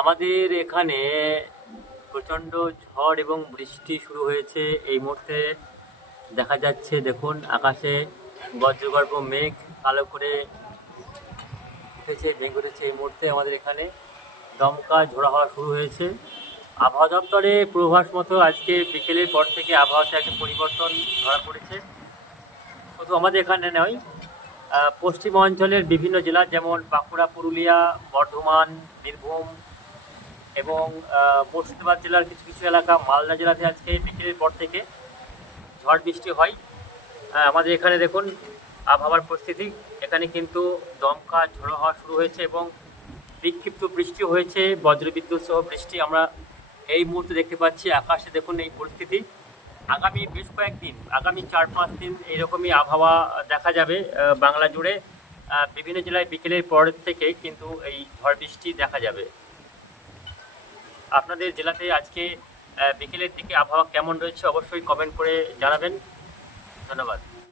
আমাদের এখানে প্রচণ্ড ঝড় এবং বৃষ্টি শুরু হয়েছে এই মুহূর্তে। দেখা যাচ্ছে, দেখুন আকাশে বজ্রগর্ভ মেঘ কালো করে উঠেছে, মেঘ উঠেছে। এই মুহূর্তে আমাদের এখানে দমকা ঝোড়ো হাওয়া শুরু হয়েছে। আবহাওয়া দপ্তরে পূর্বাভাস মতো আজকে বিকেলের পর থেকে আবহাওয়াতে একটা পরিবর্তন ধরা পড়েছে। শুধু আমাদের এখানে নয়, পশ্চিম অঞ্চলের বিভিন্ন জেলা যেমন বাঁকুড়া, পুরুলিয়া, বর্ধমান, বীরভূম এবং মুর্শিদাবাদ জেলার কিছু কিছু এলাকা, মালদা জেলাতে আজকে বিকেলের পর থেকে ঝড় বৃষ্টি হয়। আমাদের এখানে দেখুন আবহাওয়ার পরিস্থিতি, এখানে কিন্তু দমকা ঝোড়ো হওয়া শুরু হয়েছে এবং বিক্ষিপ্ত বৃষ্টি হয়েছে, বজ্রবিদ্যুৎ সহ বৃষ্টি আমরা এই মুহূর্তে দেখতে পাচ্ছি। আকাশে দেখুন এই পরিস্থিতি। আগামী বেশ কয়েকদিন, আগামী 4-5 দিন এইরকমই আবহাওয়া দেখা যাবে বাংলা জুড়ে। বিভিন্ন জেলায় বিকেলের পর থেকে কিন্তু এই ঝড় বৃষ্টি দেখা যাবে। আপনাদের জেলাতে আজকে বিকেলের দিকে আবহাওয়া কেমন রয়েছে অবশ্যই কমেন্ট করে জানাবেন। ধন্যবাদ।